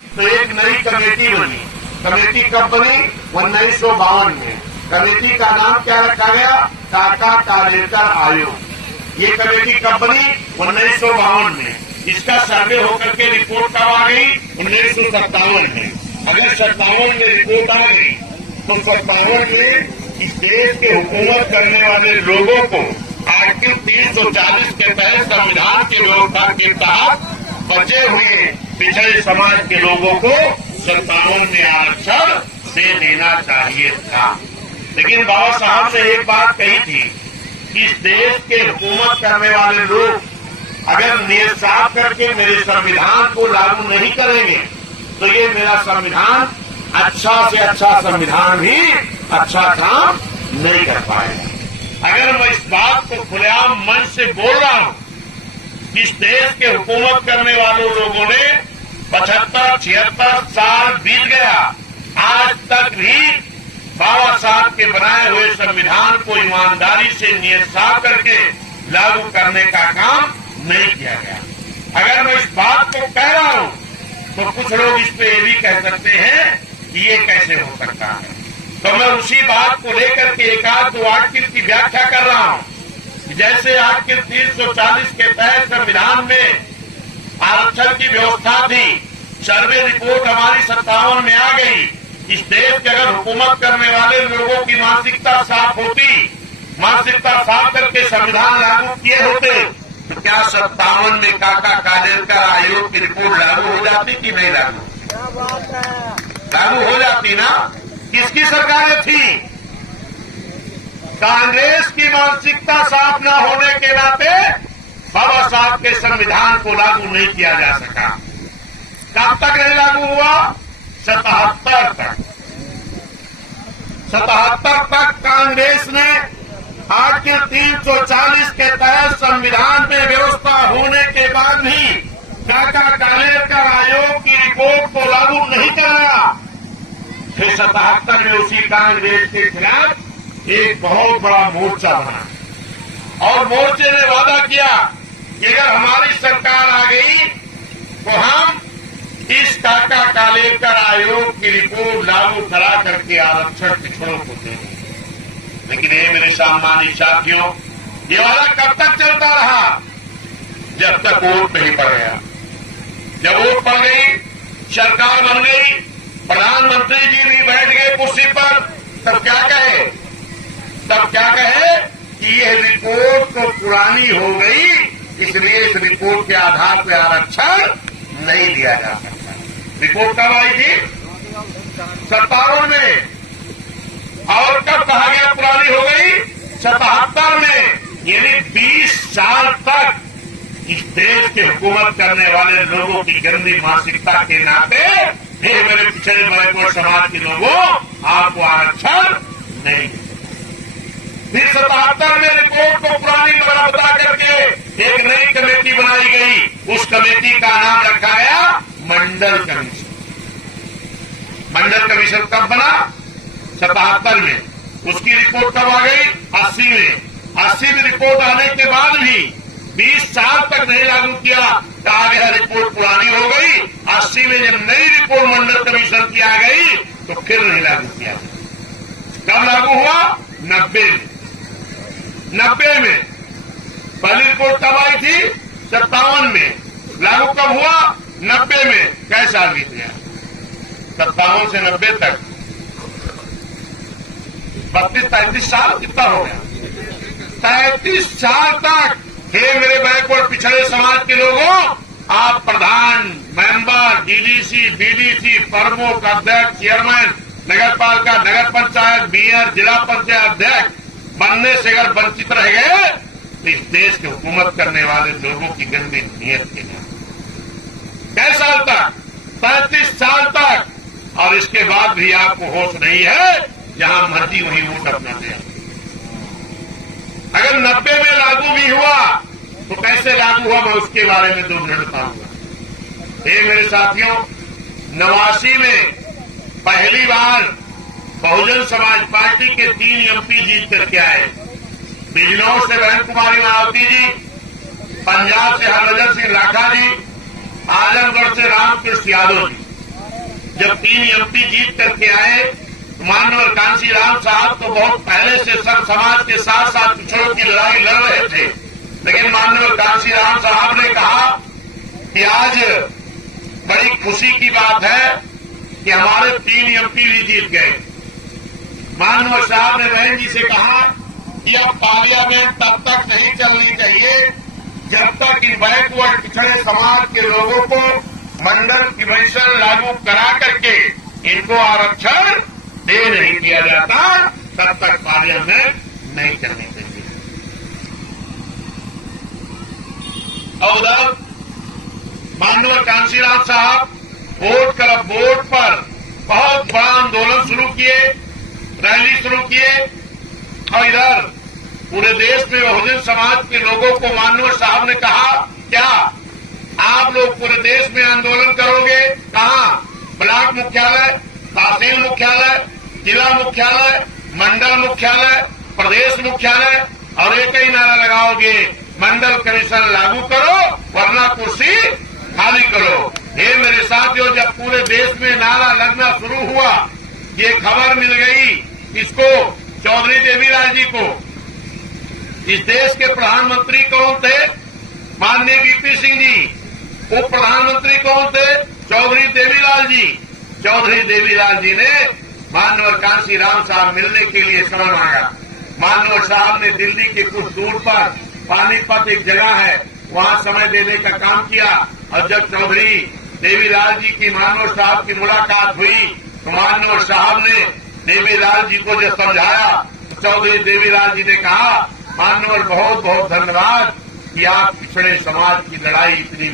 तो एक नई कमेटी बनी। कमेटी कब बनी? 1952 में। कमेटी का नाम क्या रखा गया? काका कालेकर आयोग। ये कमेटी कब बनी? 1952 में। इसका सर्वे होकर के रिपोर्ट कब आ गई? 1957 में। अगर 57 में रिपोर्ट आ गई तो 57 में इस देश के हुकूमत करने वाले लोगों को आर्टिकल 340 के तहत संविधान की व्यवस्था के तहत बचे हुए पिछड़े समाज के लोगों को 57 में आरक्षण दे देना चाहिए था। लेकिन बाबा साहब ने एक बात कही थी कि इस देश के हुकूमत करने वाले लोग अगर नियत साफ करके मेरे संविधान को लागू नहीं करेंगे तो ये मेरा संविधान अच्छा से अच्छा संविधान भी अच्छा काम नहीं कर पाएगा। अगर मैं इस बात को खुलेआम मन से बोल रहा हूं, इस देश के हुकूमत करने वालों लोगों ने 75-76 साल बीत गया, आज तक भी बाबा साहब के बनाए हुए संविधान को ईमानदारी से नियत साफ करके लागू करने का काम नहीं किया गया। अगर मैं इस बात को कह रहा हूं तो कुछ लोग इस पे ये भी कह सकते हैं कि ये कैसे हो सकता है। तो मैं उसी बात को लेकर के एक आध दो आर्टिकल की व्याख्या कर रहा हूं। जैसे आर्टिकल 340 के तहत संविधान में आरक्षण की व्यवस्था थी, सर्वे रिपोर्ट हमारी 57 में आ गई। इस देश के अगर हुकूमत करने वाले लोगों की मानसिकता साफ होती, मानसिकता साफ करके संविधान लागू किए होते तो क्या 57 में काका कालेकर आयोग की रिपोर्ट लागू हो जाती कि नहीं लागू? लागू हो जाती ना। किसकी सरकारें थी? कांग्रेस की मानसिकता साफ न होने के नाते बाबा साहब के संविधान को लागू नहीं किया जा सका। कब तक नहीं लागू हुआ? 77 तक। 77 तक कांग्रेस ने आर्टिकल 340 के तहत संविधान में व्यवस्था होने के बाद भी काका कालेकर आयोग की रिपोर्ट को लागू नहीं कराया। फिर 77 में उसी कांग्रेस के खिलाफ एक बहुत बड़ा मोर्चा बना और मोर्चे ने वादा किया कि अगर हमारी सरकार आ गई तो हम इस काका कालेकर आयोग की रिपोर्ट लागू करा करके आरक्षण पिछड़ों को देंगे। लेकिन ये मेरे सम्मानित साथियों, ये वादा कब तक चलता रहा? जब तक वोट नहीं पड़ गया। जब वोट पड़ गई, सरकार बन गई, प्रधानमंत्री जी भी बैठ गए कुर्सी पर, तब क्या कहे? तब क्या कहे कि यह रिपोर्ट तो पुरानी हो गई, इसलिए इस रिपोर्ट के आधार पर आरक्षण नहीं दिया जा सकता। रिपोर्ट कब आई थी? 57 में। और कब कहा गया पुरानी हो गई? 77 में। यानी 20 साल तक इस देश के हुकूमत करने वाले लोगों की गंदी मानसिकता के नाते फिर मेरे पिछड़े बैकवर्ड समाज के लोगों आपको आरक्षण नहीं। फिर 77 में रिपोर्ट को पुरानी बता करके एक नई कमेटी बनाई गई। उस कमेटी का नाम रखा गया मंडल कमीशन। मंडल कमीशन कब बना? 77 में। उसकी रिपोर्ट कब आ गई? 80 में। 80 में रिपोर्ट आने के बाद भी 20 साल तक नहीं लागू किया। कहा गया रिपोर्ट पुरानी हो गई। 80 में जब नई रिपोर्ट मंडल कमीशन की आ गई तो फिर नहीं लागू किया। कब लागू हुआ? 90 में। 90 में पहली रिपोर्ट कब आई थी? 57 में। लागू कब हुआ? 90 में। कैसा साल बीत गया? 57 से 90 तक 32-33 साल। कितना हो गया? 33 साल तक। हे मेरे बैकवर्ड पिछड़े समाज के लोगों, आप प्रधान, मेंबर, डीडीसी, बीडीसी, प्रमुख, अध्यक्ष, चेयरमैन, नगरपालिका, नगर पंचायत, मेयर, जिला पंचायत अध्यक्ष बनने से अगर वंचित रह गए तो इस देश की हुकूमत करने वाले लोगों की गंदी नीयत के लिए। कई साल तक? 35 साल तक। और इसके बाद भी आपको होश नहीं है, जहां मर्जी वहीं वोट अपना दिया। अगर 90 में लागू भी हुआ तो कैसे लागू हुआ, मैं उसके बारे में 2 मिनट बताऊंगा। ये मेरे साथियों, 89 में पहली बार बहुजन समाज पार्टी के 3 एमपी जीत करके आए। बिजनौर से बहन कुमारी मायावती जी, पंजाब से हरभजन सिंह लाखा जी, आजमगढ़ से रामकृष्ण यादव जी। जब 3 एमपी जीत करके आए, माननीय कांशीराम साहब तो बहुत पहले से सब समाज के साथ साथ पिछड़ों की लड़ाई लड़ रहे थे, लेकिन माननीय कांशीराम साहब ने कहा कि आज बड़ी खुशी की बात है कि हमारे 3 एमपी भी जीत गए। माननीय साहब ने बहन जी से कहा कि अब पार्लियामेंट तब तक नहीं चलनी चाहिए जब तक इन बैकवर्ड पिछड़े समाज के लोगों को मंडल कमीशन लागू करा करके इनको आरक्षण दे नहीं दिया जाता, तब तक पार्लियामेंट नहीं चलनी चाहिए। और उधर माननीय कांशीराम साहब वोट कर वोट पर बहुत बड़ा आंदोलन शुरू किए, रैली शुरू किए, और इधर पूरे देश में बहुजन समाज के लोगों को माननीय साहब ने कहा, क्या आप लोग पूरे देश में आंदोलन करोगे? कहां? ब्लॉक मुख्यालय, तहसील मुख्यालय, जिला मुख्यालय, मंडल मुख्यालय, प्रदेश मुख्यालय, और एक ही नारा लगाओगे, मंडल कमीशन लागू करो वरना कुर्सी खाली करो। ये मेरे साथियों, जब पूरे देश में नारा लगना शुरू हुआ, ये खबर मिल गई इसको, चौधरी देवीलाल जी को। इस देश के प्रधानमंत्री कौन थे? माननीय वीपी सिंह जी। उप प्रधानमंत्री कौन थे? चौधरी देवीलाल जी। चौधरी देवीलाल जी ने माननीय कांशीराम साहब मिलने के लिए समय मांगा। माननीय साहब ने दिल्ली के कुछ दूर पर पानीपत एक जगह है, वहां समय देने का काम किया, और जब चौधरी देवीलाल जी की माननीय साहब की मुलाकात हुई तो माननीय साहब ने देवीलाल जी को जब समझाया, चौधरी देवीलाल जी ने कहा, माननीय बहुत बहुत धन्यवाद कि आप पिछड़े समाज की लड़ाई इतनी